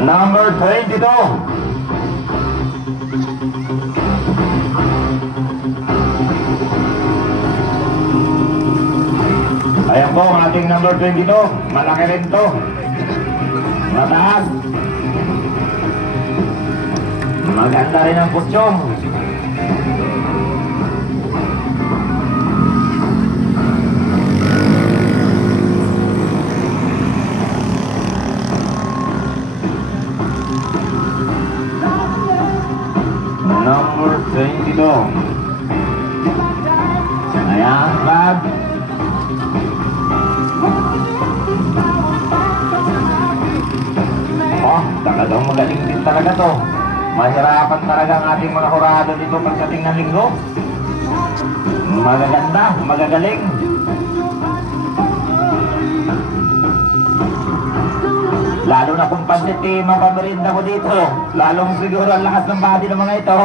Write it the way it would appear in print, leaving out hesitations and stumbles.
Number 22. Ayan po ang ating number 22. Malaki rin to. Mataas. Maganda rin ang kusyong. Number 22. Ayan, Bob. Oh, talagang magaling din talaga to. Mahirapan talaga ang ating mga hurado dito pagdating ng linggo. Magaganda, magagaling. Lalo na kung pansit, mapamerinda ko dito. Lalong siguro ang lakas ng body ng mga ito.